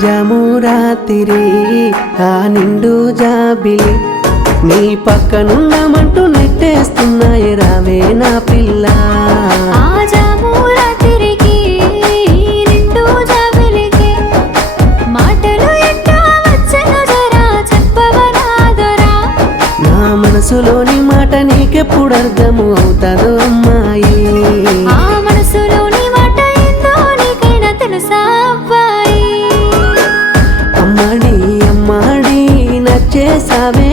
జాము రాత్రి ఆ నిండు జాబిలి నీ పక్కనున్నామంటూ నెట్టేస్తున్నాయి రావే నా పిల్ల మనసులోని మాట నీకెప్పుడు అర్థము అవుతాదో అమ్మాయి ఆ మనసులోని మాట ఏందో నీకైనా తెలుసా అబ్బాయి అమ్మాడి అమ్మాడి నచ్చేసావే